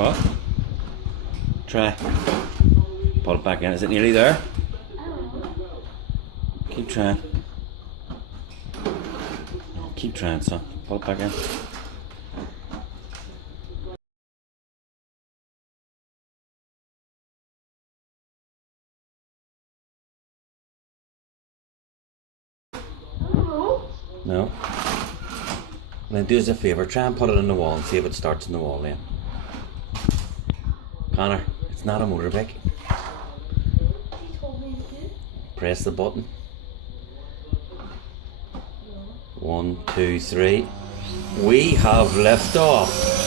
What? Try. Pull it back in. Is it nearly there? Keep trying. Keep trying, son. Pull it back in. No. Then do us a favour, try and put it on the wall and see if it starts on the wall then. Connor, it's not a motorbike. He told me to. Press the button. 1, 2, 3. We have liftoff.